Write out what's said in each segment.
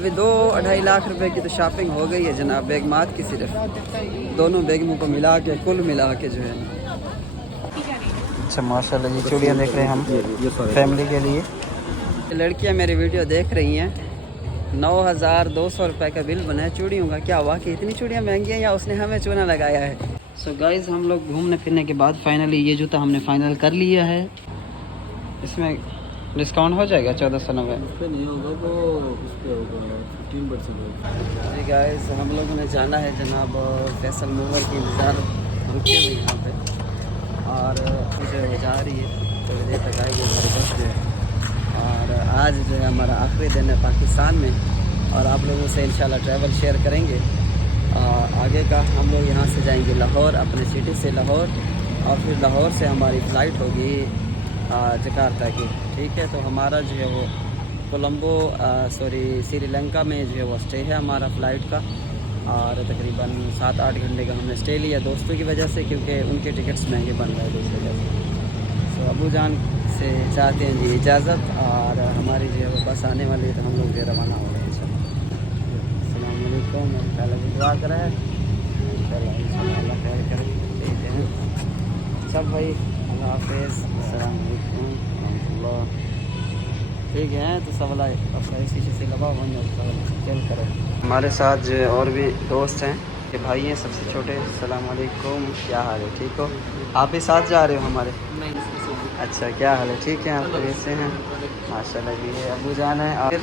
अभी 2-2.5 लाख रुपए की तो शॉपिंग हो गई है जनाब, बेगमात की सिर्फ दोनों बेगमों को मिला के, कुल मिला के जो है। अच्छा माशाल्लाह, ये चूड़ियाँ देख रहे हैं हम फैमिली के लिए। लड़कियाँ मेरी वीडियो देख रही हैं। 9,200 रुपये का बिल बना है चूड़ियों का। क्या हुआ कि इतनी चूड़ियाँ महंगी हैं या उसने हमें चूना लगाया है? सो गाइस, हम लोग घूमने फिरने के बाद फाइनली ये जूता हमने फाइनल कर लिया है। इसमें डिस्काउंट हो जाएगा 1490 नहीं होगा तो उस पर होगा 15%। जी गाइस, हम लोगों ने जाना है जनाब फैसल मूवर की इंतज़ार रुके हुए यहाँ पे, और मुझे वो जा रही है थोड़ी देर तक आएगी हमारी बस जो है। और आज जो है हमारा आखिरी दिन है पाकिस्तान में, और आप लोगों से इंशाल्लाह ट्रैवल शेयर करेंगे। आगे का हम लोग यहाँ से जाएंगे लाहौर, अपने सिटी से लाहौर, और फिर लाहौर से हमारी फ़्लाइट होगी जकार्ता की। ठीक है, तो हमारा जो है वो कोलंबो श्रीलंका में जो है वो स्टे है हमारा फ़्लाइट का, और तकरीबन 7-8 घंटे का हमने स्टे लिया दोस्तों की वजह से, क्योंकि उनके टिकट्स महंगे बन रहे हैं इस वजह से। तो अबू जान से चाहते हैं जी इजाज़त, और हमारी जो है वो बस आने वाली है, तो हम लोग जो रवाना हो रहे हैं इंशाल्लाह। अस्सलाम वालेकुम, दुआ करें इंशाल्लाह खैर करें। ठीक है सब भाई, अल्लाह हाफ़िज़, अस्सलाम वालेकुम रहमतुल्लाह। ठीक है, तो सब अपना इस चीज़ से लगा होने चल करें। हमारे साथ जो और भी दोस्त हैं, ये भाई हैं सबसे छोटे। अस्सलाम वालेकुम, क्या हाल है? ठीक हो? आप भी साथ जा रहे हो हमारे? अच्छा, क्या हाल है? ठीक है, आप कैसे हैं? माशाल्लाह। ये अबू जान है और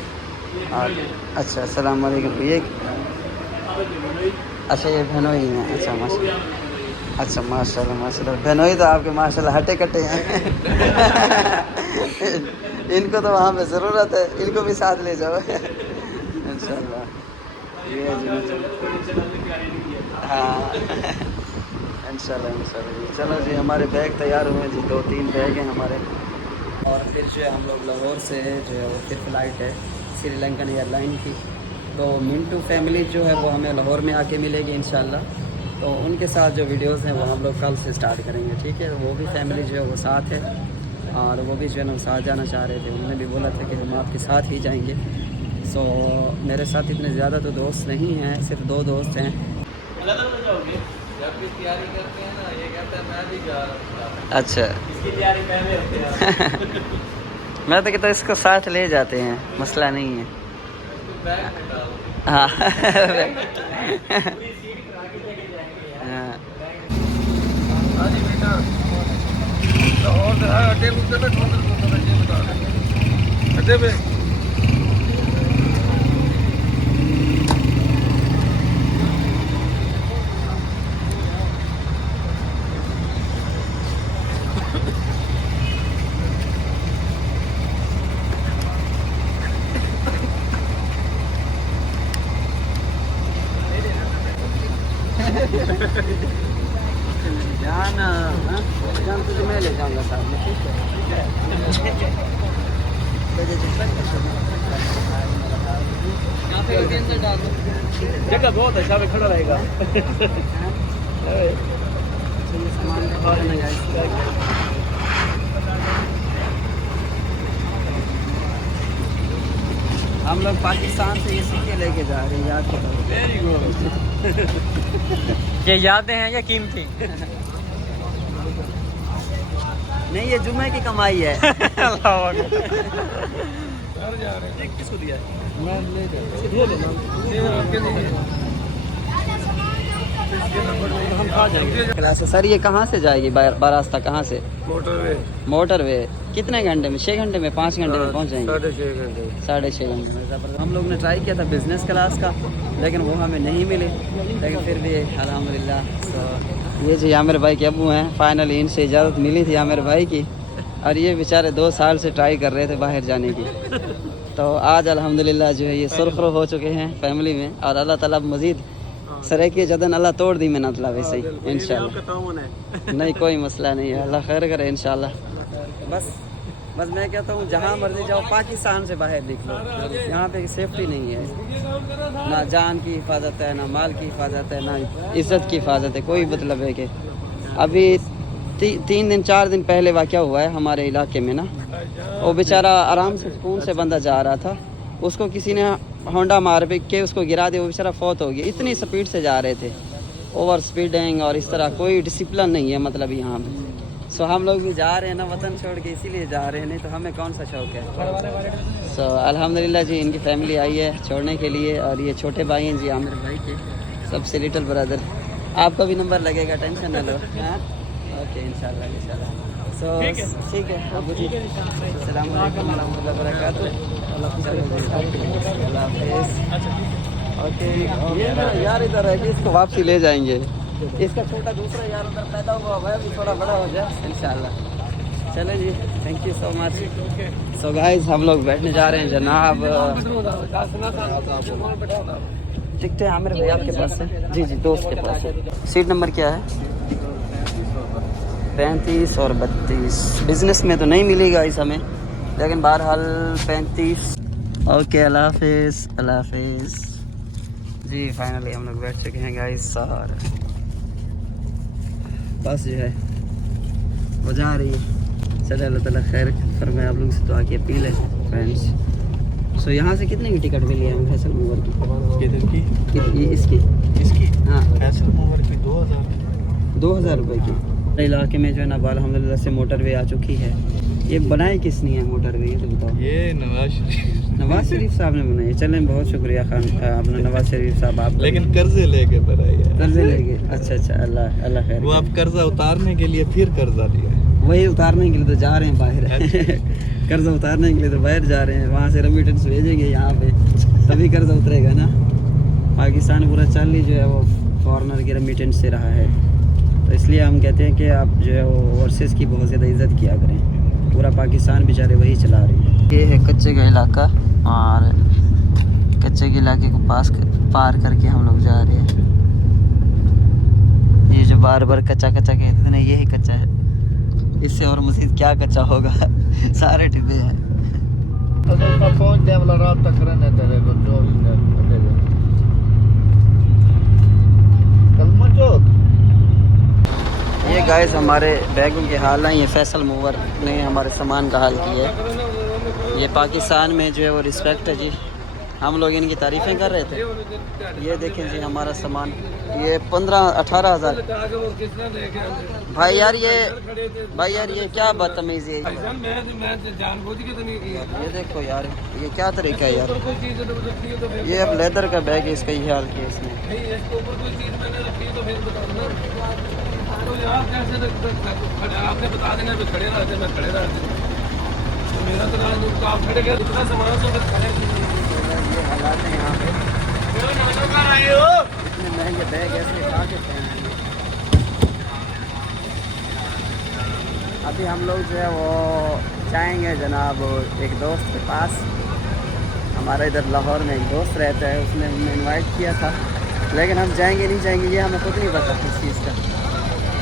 अच्छा, अस्सलाम वालेकुम। ये अच्छा, ये बहनोई हैं। अच्छा माशाल्लाह, अच्छा माशाल्लाह माशाल्लाह, बहनोई तो आपके माशाल्लाह हटे कटे हैं। इनको तो वहाँ पे ज़रूरत है, इनको भी साथ ले जाओ इंशाल्लाह। ये हाँ इंशाल्लाह इंशाल्लाह। चलो जी, हमारे बैग तैयार हुए जी, 2-3 बैग हैं हमारे। और फिर जो है हम लोग लाहौर से जो है वो फिर फ़्लाइट है श्रीलंकन एयरलाइन की। तो मिंटू फैमिली जो है वो हमें लाहौर में आके मिलेगी इंशाल्लाह। तो उनके साथ जो वीडियोस हैं वो हम लोग कल से स्टार्ट करेंगे। ठीक है, वो भी फैमिली जो है वो साथ है, और वो भी जो है ना साथ जाना चाह रहे थे। उन्होंने भी बोला था कि हम आपके साथ ही जाएंगे। सो मेरे साथ इतने ज़्यादा तो दोस्त नहीं हैं, सिर्फ 2 दोस्त हैं। अच्छा इसकी तैयारी पहले होती है। मैं तो कहता इसको साथ ले जाते हैं, मसला नहीं है। हाँ जान तुझे मैं ले जाऊँगा साथ में। ठीक है, जगह बहुत अच्छा में खड़ा रहेगा। हम लोग पाकिस्तान से ये सिक्के लेके जा रहे हैं, याद करो। Very good. ये यादें हैं या कीमती? नहीं, ये जुम्मे की कमाई है। किसको दिया? मैं ले हम खा जाएंगे। सर ये कहाँ से जाएगी बारास्ता? कहाँ से? मोटरवे। कितने घंटे में? 6 घंटे में, 5 घंटे में पहुँच जाएंगे? 6.5 घंटे में। हम लोग ने ट्राई किया था बिज़नेस क्लास का, लेकिन वो हमें नहीं मिले, लेकिन फिर भी अल्हम्दुलिल्लाह। ये जी आमिर भाई के अब्बू हैं, फाइनली इनसे इजाज़त मिली थी आमिर भाई की, और ये बेचारे 2 साल से ट्राई कर रहे थे बाहर जाने की। तो आज अल्हम्दुलिल्लाह जो है ये सुरखरू हो चुके हैं फैमिली में, और अल्लाह ताला मज़ीद सरे की जदन अल्लाह तोड़ दी मेहनत ला वैसे ही इंशाल्लाह। नहीं कोई मसला नहीं है, अल्लाह खैर करे इंशाल्लाह। बस मैं कहता हूँ जहाँ मर्जी जाओ, पाकिस्तान से बाहर निकलो, यहाँ पे सेफ्टी नहीं है। ना जान की हिफाजत है, ना माल की हिफाजत है, ना इज़्ज़त की हिफाजत है। कोई मतलब है कि अभी 3 दिन 4 दिन पहले वाक़या हुआ है हमारे इलाके में ना, वो बेचारा आराम से सुकून से बंदा जा रहा था, उसको किसी ने होंडा मार के उसको गिरा दिया, वो बेचारा फौत हो गया। इतनी स्पीड से जा रहे थे, ओवर स्पीडिंग और इस तरह कोई डिसिप्लिन नहीं है मतलब यहाँ पे। सो हम लोग भी जा रहे हैं ना वतन छोड़ के, इसीलिए जा रहे हैं, नहीं तो हमें कौन सा शौक है। सो अल्हम्दुलिल्लाह जी इनकी फैमिली आई है छोड़ने के लिए, और ये छोटे भाई हैं जी आमिर भाई के, सबसे लिटिल ब्रदर। आपका भी नंबर लगेगा, टेंशन न लो। हाँ ओके इंशाल्लाह इंशाल्लाह। सो ठीक है अबू जी, अस्सलाम वालेकुम रहमतुल्लाहि व बरकातुहू। अल्लाह हाफ़िज़। ओके ये ना यार इधर है कि इसको वापसी ले जाएंगे, इसका छोटा दूसरा यार उधर पैदा हुआ है, अभी थोड़ा बड़ा हो जाए इंशाल्लाह। चले जी, thank you so much. So guys हम लोग बैठने जा रहे हैं जनाब। टिकटें आमिर भाई आपके पास है? जी जी दोस्त के पास है। सीट नंबर क्या है? 35 और 32। बिज़नेस में तो नहीं मिलेगा इस हमें, लेकिन बहरहाल 35। ओके अल्लाह हाफ़िज़ अल्लाह हाफ़िज़ जी। फाइनली हम लोग बैठ चुके हैं गाइस, और बस जो है वो जा रही है। चले अल्लाह ताला खैर फरमाए, आप लोगों से दुआ की अपील है फ्रेंड्स। सो यहाँ से कितने की टिकट मिली है हमें फैसल मूवर की? किधर की? इसकी हाँ फैसल मूवर की 2000 रुपये की। इलाके में जो है ना अल्हम्दुलिल्लाह से मोटरवे आ चुकी है। ये बनाई किसने है मोटरवे, ये तो बताओ? ये नवाज शरीफ साहब ने बनाई। चलें बहुत शुक्रिया खान अपना नवाज शरीफ साहब आप। लेकिन कर्जे लेके बनाई है। कर्जे लेके? अच्छा अच्छा अल्लाह अल्लाह खैर। वो आप कर्जा उतारने के लिए फिर कर्जा लिया है। वही उतारने के लिए तो जा रहे हैं बाहर। कर्जा उतारने के लिए तो बाहर जा रहे हैं, वहाँ से रेमिटेंस भेजेंगे यहाँ पे, तभी कर्जा उतरेगा ना। पाकिस्तान पूरा चाल ही जो है वो फॉरेनर की रेमिटेंस से रहा है, तो इसलिए हम कहते हैं कि आप जो है वो ओवरसीज़ की बहुत ज़्यादा इज़्ज़त किया करें। पूरा पाकिस्तान बेचारे वही चला रही है। ये है कच्चे का इलाका, और कच्चे के इलाके को पार करके हम लोग जा रहे हैं। ये जो बार बार कच्चा कच्चा कहते थे ना, यही कच्चा है, इससे और मज़ीद क्या कच्चा होगा। सारे डिब्बे हैं। ये गाइस हमारे बैगों के हाल हैं। ये फैसल मूवर ने हमारे सामान का हाल किया है। ये पाकिस्तान में जो है वो रिस्पेक्ट है जी, हम लोग इनकी तारीफ़ें कर रहे थे। ये देखें जी हमारा सामान, ये 15-18 हज़ार। भाई यार ये क्या बदतमीज़ी है। ये देखो यार ये क्या तरीका है यार। ये अब लेदर का बैग है, इसका ये हाल किया इसने। आपने बता देना खड़े रहते, मैं खड़े रहते, तो मेरा तो आप खड़े गए इतना सामान तो खड़े। ये हालात है यहाँ पे, इतने महंगे बैग ऐसे खा के पहने। अभी हम लोग जो है वो जाएंगे जनाब एक दोस्त के पास। हमारा इधर लाहौर में एक दोस्त रहता है, उसने हमें इनवाइट किया था, लेकिन हम जाएंगे नहीं जाएंगे ये हमें खुद नहीं पता किस चीज़ का।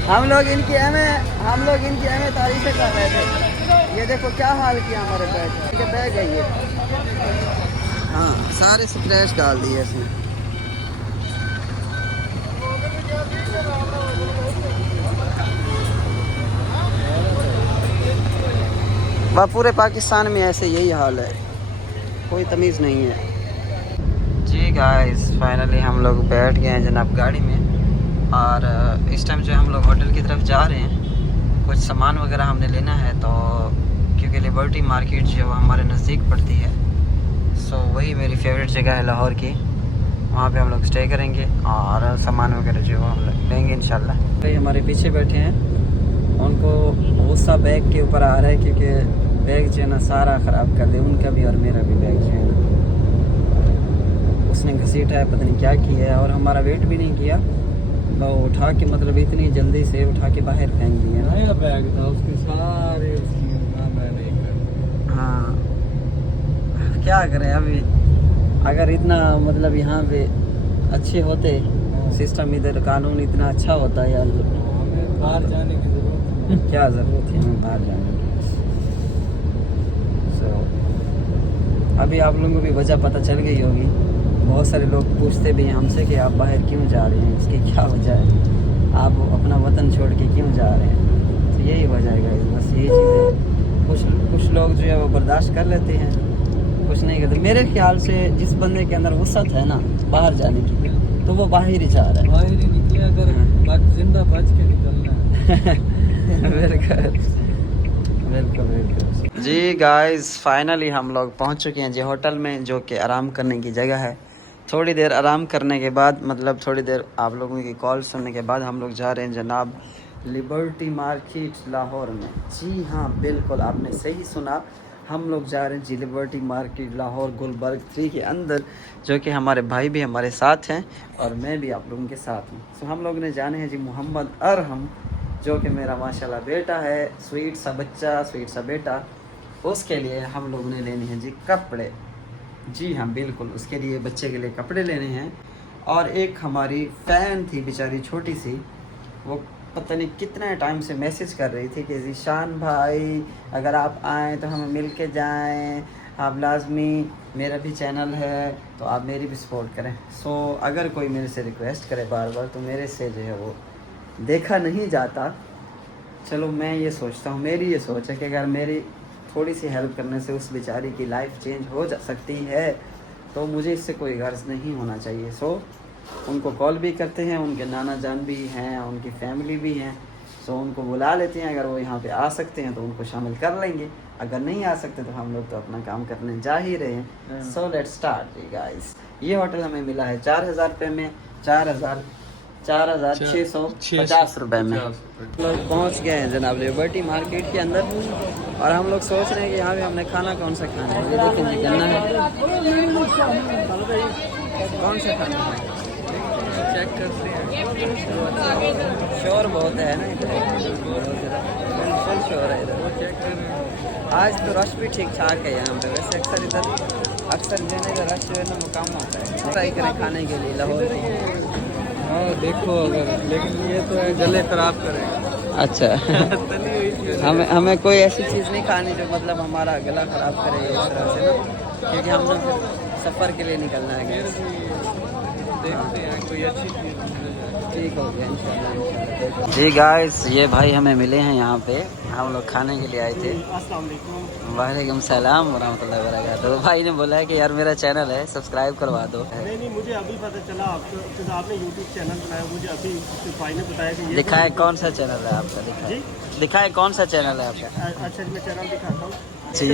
हम लोग इनकी हमें तारीफ़ें कर रहे थे। ये देखो क्या हाल किया हमारे बैग के, बैग है ये। हाँ सारे स्क्रैच डाल दिए इसमें। वह पूरे पाकिस्तान में ऐसे यही हाल है, कोई तमीज़ नहीं है जी। गाइस फाइनली हम लोग बैठ गए हैं जनाब गाड़ी में, और इस टाइम जो हम लोग होटल की तरफ जा रहे हैं। कुछ सामान वगैरह हमने लेना है, तो क्योंकि लिबर्टी मार्केट जो है वो हमारे नज़दीक पड़ती है। सो वही मेरी फेवरेट जगह है लाहौर की, वहाँ पे हम लोग स्टे करेंगे और सामान वगैरह जो है हम लोग लेंगे इंशाल्लाह। भाई हमारे पीछे बैठे हैं, उनको गुस्सा बैग के ऊपर आ रहा है, क्योंकि बैग जो है ना सारा ख़राब कर दे, उनका भी और मेरा भी बैग जो है ना उसने घसीटा है, पता नहीं क्या किया है, और हमारा वेट भी नहीं किया। वो उठा के मतलब इतनी जल्दी से उठा के बाहर फेंक दिए। नया बैग था उसके सारे हाँ क्या करें अभी, अगर इतना मतलब यहाँ पे अच्छे होते सिस्टम, इधर कानून इतना अच्छा होता है यार, हमें बाहर जाने की ज़रूरत क्या ज़रूरत है हमें बाहर जाने की। अभी आप लोगों को भी वजह पता चल गई होगी। बहुत सारे लोग पूछते भी हैं हमसे कि आप बाहर क्यों जा रहे हैं, इसकी क्या वजह है, आप अपना वतन छोड़ के क्यों जा रहे हैं। तो यही वजह है, बस यही चीज़ है। कुछ लोग जो है वो बर्दाश्त कर लेते हैं, कुछ नहीं करते। मेरे ख्याल से जिस बंदे के अंदर वसत है ना बाहर जाने की, तो वो बाहर ही जा रहा है। बाहर ही निकले, अगर जिंदा बच के निकलना है। बिल्कुल। जी गाइस, फाइनली हम लोग पहुंच चुके हैं जी होटल में, जो कि आराम करने की जगह है। थोड़ी देर आराम करने के बाद, मतलब थोड़ी देर आप लोगों की कॉल सुनने के बाद, हम लोग जा रहे हैं जनाब लिबर्टी मार्केट लाहौर में। जी हाँ, बिल्कुल आपने सही सुना, हम लोग जा रहे हैं जी लिबर्टी मार्केट लाहौर गुलबर्ग 3 के अंदर, जो कि हमारे भाई भी हमारे साथ हैं और मैं भी आप लोगों के साथ हूँ। सो हम लोग ने जाने हैं जी मोहम्मद अरहम, जो कि मेरा माशाल्लाह बेटा है, स्वीट सा बच्चा, स्वीट सा बेटा। उसके लिए हम लोग ने लेने हैं जी कपड़े। जी हाँ बिल्कुल, उसके लिए बच्चे के लिए कपड़े लेने हैं। और एक हमारी फ़ैन थी बेचारी छोटी सी, वो पता नहीं कितने टाइम से मैसेज कर रही थी कि ज़ीशान भाई अगर आप आएँ तो हमें मिल के जाएँ, आप लाजमी, मेरा भी चैनल है तो आप मेरी भी सपोर्ट करें। सो अगर कोई मेरे से रिक्वेस्ट करे बार बार तो मेरे से जो है वो देखा नहीं जाता। चलो मैं ये सोचता हूँ, मेरी ये सोच है कि अगर मेरी थोड़ी सी हेल्प करने से उस बेचारी की लाइफ चेंज हो जा सकती है तो मुझे इससे कोई गर्ज नहीं होना चाहिए। सो उनको कॉल भी करते हैं, उनके नाना जान भी हैं, उनकी फैमिली भी हैं। सो उनको बुला लेते हैं, अगर वो यहाँ पे आ सकते हैं तो उनको शामिल कर लेंगे, अगर नहीं आ सकते तो हम लोग तो अपना काम करने जा ही रहे हैं। So let's start guys. ये होटल हमें मिला है 4000 रुपये में, 4,650 रुपये में। लोग पहुंच गए हैं जनाब लिबर्टी मार्केट के अंदर, और हम लोग सोच रहे हैं कि यहाँ पे हमने खाना कौन सा खाना है। ये देखें जी गन्ना है, कौन सा खाना है चेक करते हैं। शोर बहुत है ना इधर, बिल्कुल शोर है इधर, चेक कर रहे हैं। आज तो रश भी ठीक ठाक है यहाँ पे, वैसे अक्सर इधर देने का रश जो है ना वो कम होता है। ट्राई करें खाने के लिए लाहौर की। हाँ देखो, अगर लेकिन ये तो है गले खराब करेगा। अच्छा हमें कोई ऐसी चीज़ नहीं खानी जो मतलब हमारा गला ख़राब करे इस तरह से ना, क्योंकि हम लोग सफ़र के लिए निकलना है। देखते हैं कोई अच्छी चीज़ ठीक हो गया इंशाल्लाह। जी गाइस, ये भाई हमें मिले हैं यहाँ पे, हम लोग खाने के लिए आए थे। वालेकुम सलाम वरहमतुल्लाहि वबरकातुहू। भाई ने बोला है कि यार मेरा चैनल है, सब्सक्राइब करवा दो। नहीं, मुझे अभी पता चला आपने यूट्यूब चैनल बनाया, मुझे अभी भाई ने बताया कि ये दिखाए कौन सा चैनल है आपका, दिखाए कौन सा चैनल है आपका। अच्छा मैं चैनल दिखाता हूँ। अच्छा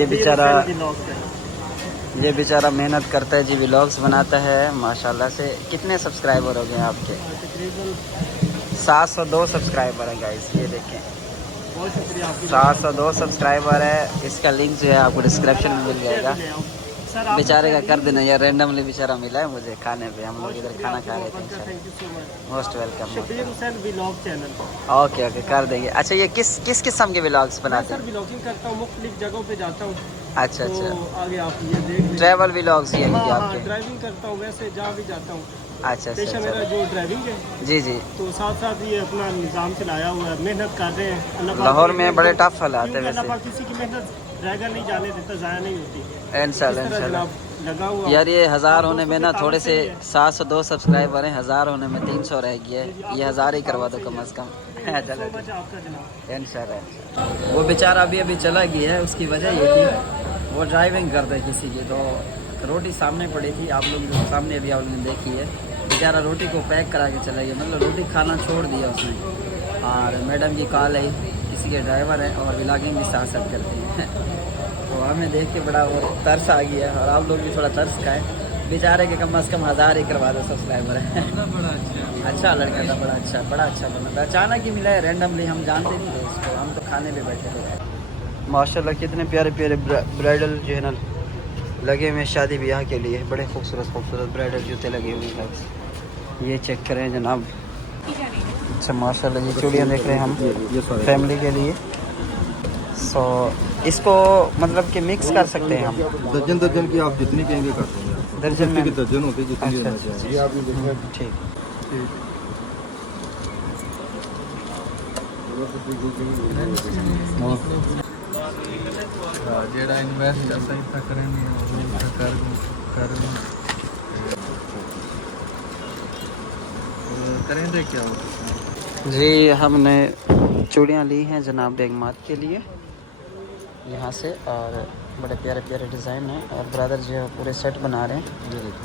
ये बेचारा मेहनत करता है जी, व्लॉग्स बनाता है माशाल्लाह से। कितने सब्सक्राइबर हो गए आपके? तकरीबन 702 सब्सक्राइबर है गाइस, ये देखें बहुत शुक्रिया आपकी। 702 सब्सक्राइबर है। इसका लिंक जो है आपको डिस्क्रिप्शन में मिल जाएगा। सर बेचारे का कर देना यार, रैंडमली बेचारा मिला है मुझे खाने पे, हम लोग इधर खाना खा रहे थे। Thank you so much, most welcome. Shabir Hussain vlog channel. Okay कर देंगे। अच्छा ये किस किस्म के व्लॉग्स बनाते सर हैं? व्लॉगिंग करता हूँ, मुख्तलिफ जगहों पे जाता हूँ। अच्छा तो आगे आप ये देख लें। ट्रैवल व्लॉग्स यानी कि आपके? ड्राइविंग करता हूँ, वैसे जहाँ भी जाता हूँ। अच्छा पेशा मेरा जो ड्राइविंग है, जी तो साथ साथ ये अपना निज़ाम चलाया हुआ है, मेहनत कर रहे हैं। लाहौर में बड़े टफ हालात है अल्लाह वैसे। पाक किसी की मेहनत रह नहीं जाने देता, ज़ाया नहीं होती। इंशाल्लाह लगा हुआ यार, ये 1000 होने में ना थोड़े से 702 सब्सक्राइबर हैं, 1000 होने में 300 रह गया है, ये 1000 ही करवा दो कम अज़ कम। चलो इंशाल्लाह। वो बेचारा अभी चला गया है, उसकी वजह ये थी वो ड्राइविंग करता है किसी की, तो रोटी सामने पड़ी थी, आप लोग जो सामने अभी आप लोगों ने देखी है। बेचारा रोटी को पैक करा के चला गया, मतलब रोटी खाना छोड़ दिया उसने। और मैडम की कॉल आई, किसी के ड्राइवर हैं और व्लॉगिंग भी साथ साथ करते हैं। तो हमें देख के बड़ा वो तरस आ गया, और आप लोग भी थोड़ा तरस खाएँ। बेचारे के कम से कम 1000 ही करवा दो सब्सक्राइबर है। अच्छा लड़का था, बड़ा अच्छा बना था, अचानक ही मिला है रैंडमली, हम जानते नहीं थे इसको, हम तो खाने पे बैठे थे। माशाल्लाह कितने प्यारे ब्राइडल जो है ना लगे हुए शादी ब्याह के लिए, बड़े खूबसूरत ब्राइडल जूते लगे हुए हैं। ये चेक करें जनाब। अच्छा माशाल्लाह, ये चूड़ियाँ देख रहे हैं हम फैमिली के लिए। सो इसको मतलब कि मिक्स कर सकते हैं हम, दर्जन की आप जितनी कहेंगे कर देंगे। दर्जन में की दर्जन होती है जितनी लेना चाहिए। ठीक। जेड़ा इन्वेस्ट सही तक करेंगे करेंगे क्या हो। जी हमने चूड़ियाँ ली हैं जनाब बेगमात के लिए यहाँ से, और बड़े प्यारे प्यारे डिज़ाइन है। और ब्रदर जो है पूरे सेट बना रहे हैं।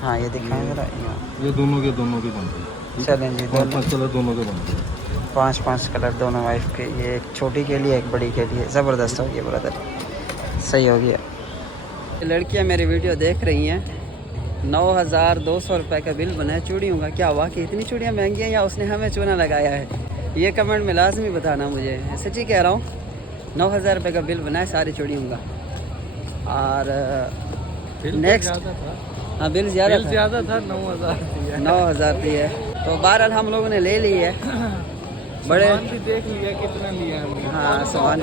हाँ ये दिखाएं जरा। ये दोनों के बन रहे हैं। चलें जी, दोनों 5 कलर दोनों के बन रहे हैं। 5 कलर दोनों वाइफ के। ये एक छोटी के लिए एक बड़ी के लिए। ज़बरदस्त हो गया ब्रदर, सही हो गया। लड़कियां मेरी वीडियो देख रही हैं। 9,200 रुपये का बिल बना है चूड़ियों का। क्या हुआ कि इतनी चूड़ियाँ महंगी हैं या उसने हमें चूना लगाया है? ये कमेंट में लाजमी बताना मुझे। सच्ची कह रहा हूँ, 9,000 रुपये का बिल बना है सारी चूड़ियों का। और नेक्स्ट हाँ बिल ज़्यादा था 9,000 9,000 दिए। तो बहरहाल हम लोगों ने ले ली है। बड़े भी देख लिया कितना लिया हमने। हाँ सामान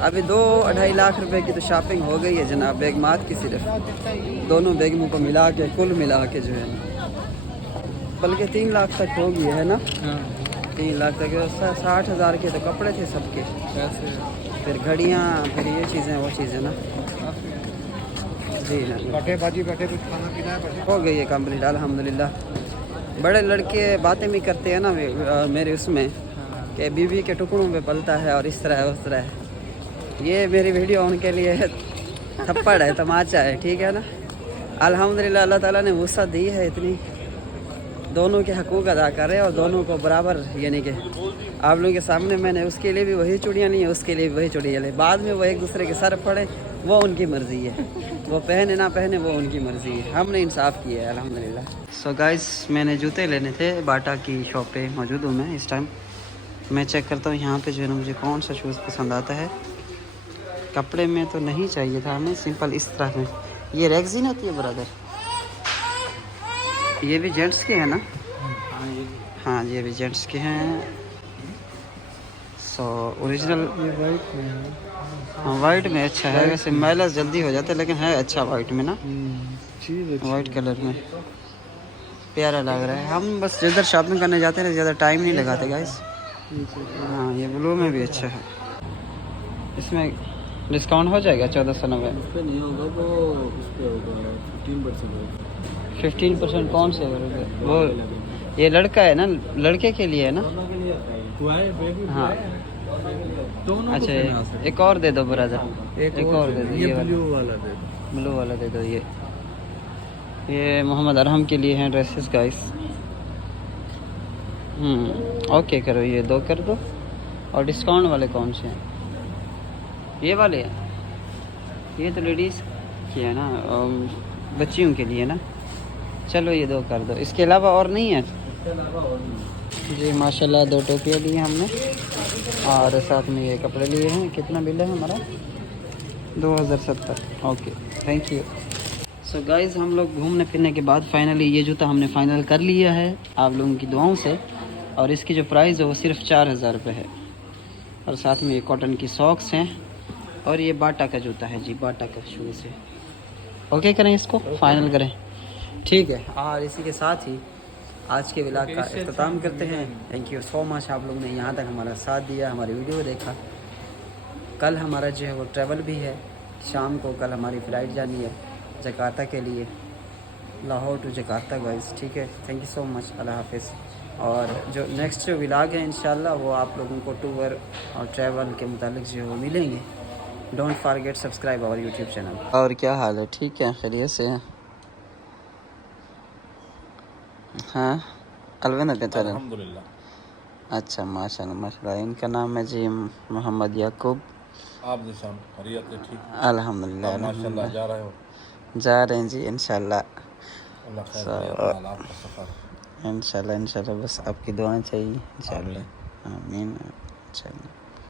अभी 2-2.5 लाख रुपए की तो शॉपिंग हो गई है जनाब, बेगमात की सिर्फ दोनों बेगमों को मिला के, कुल मिला के जो है ना, बल्कि 3 लाख तक हो गई है ना। 3 लाख तक। 60,000 के तो कपड़े थे सबके, फिर घड़ियाँ, फिर ये चीज़ें वो चीज़ें ना। जी ना, बैठे कुछ खाना पीना है। हो गई है कंप्लीट अल्हम्दुलिल्लाह। बड़े लड़के बातें भी करते हैं ना मेरे उसमें कि बीवी के टुकड़ों पे पलता है और इस तरह है उस तरह है। ये मेरी वीडियो उनके लिए थप्पड़ है, तमाचा है, ठीक है ना। अल्हम्दुलिल्लाह अल्लाह ताला ने वुसअत दी है इतनी, दोनों के हकूक़ अदा करे और दोनों को बराबर, यानी कि आप लोगों के सामने मैंने उसके लिए भी वही चूड़ियाँ ली हैं, उसके लिए भी वही चूड़ियाँ ली। बाद में वो एक दूसरे के सर पड़े वो उनकी मर्ज़ी है, वो पहने ना पहने वो उनकी मर्ज़ी है। हमने इंसाफ किया है अल्हम्दुलिल्लाह। सो गाइस, मैंने जूते लेने थे, बाटा की शॉप पे मौजूद हूँ मैं इस टाइम। मैं चेक करता हूँ यहाँ पे जो है ना मुझे कौन सा शूज़ पसंद आता है। कपड़े में तो नहीं चाहिए था हमें, सिंपल इस तरह में। ये रेक्सिन होती है ब्रदर, ये भी जेंट्स के हैं ना? हाँ ये भी जेंट्स के हैं। सो ओरिजिनल ये वाइट में है। हाँ वाइट में अच्छा है, वैसे मैला जल्दी हो जाता है लेकिन है अच्छा वाइट में ना, चीज़ वाइट कलर में प्यारा लग रहा है। हम बस जिधर शॉपिंग करने जाते हैं ज़्यादा टाइम नहीं लगाते गाइस। हाँ ये ब्लू में भी अच्छा है। इसमें डिस्काउंट हो जाएगा 1490 उस पर नहीं होगा तो उस पर होगा 15%। 15% कौन से वो? ये लड़का है ना, लड़के के लिए है ना? हाँ अच्छा एक और दे दो ब्रदर, एक और दे दो। ये ब्लू वाला दे दो। ब्लू वाला दे दो। ये मोहम्मद अरहम के लिए हैं ड्रेसेस गाइस। ओके करो, ये 2 कर दो। और डिस्काउंट वाले कौन से हैं? ये वाले हैं, ये तो लेडीज़ की है ना, बच्चियों के लिए ना। चलो ये 2 कर दो, इसके अलावा और नहीं है जी। माशाल्लाह 2 टोपियाँ ली हैं हमने और साथ में ये कपड़े लिए हैं। कितना बिल है हमारा? 2070। Okay thank you. So guys, हम लोग घूमने फिरने के बाद फाइनली ये जूता हमने फ़ाइनल कर लिया है आप लोगों की दुआओं से। और इसकी जो प्राइस है वो सिर्फ 4,000 रुपये है। और साथ में ये कॉटन की सॉक्स हैं और ये बाटा का जूता है जी, बाटा का शूज़ है। ओके करें, इसको फाइनल करें, ठीक है। और इसी के साथ ही आज के व्लॉग का इख्तिताम करते हैं। थैंक यू सो मच, आप लोगों ने यहाँ तक हमारा साथ दिया, हमारी वीडियो देखा। कल हमारा जो है वो ट्रैवल भी है, शाम को कल हमारी फ़्लाइट जानी है जकार्ता के लिए, लाहौर टू जकार्ता गाइस, ठीक है। थैंक यू सो मच, अल्लाह हाफिज़। और जो नेक्स्ट जो व्लॉग है इंशाल्लाह वो आप लोगों को टूर और ट्रैवल के मुतालिक जो है वो मिलेंगे। Don't forget subscribe our YouTube channel. और क्या हाल है? ठीक है, खैरियत से हैं? हाँ अलविदा कहते हैं। अल्हम्दुलिल्लाह। अच्छा माशाल्लाह माशाल्लाह। इनका नाम है जी मोहम्मद याकूब। आप जैसा खैरियत है? ठीक अल्हम्दुलिल्लाह माशाल्लाह। जा रहे हो? जा रहे हैं जी इंशाल्लाह। अल्लाह खैर करे आपका सफ़र। इंशाल्लाह बस आपकी दुआएं चाहिए इंशाल्लाह। आमीन इंशाल्लाह।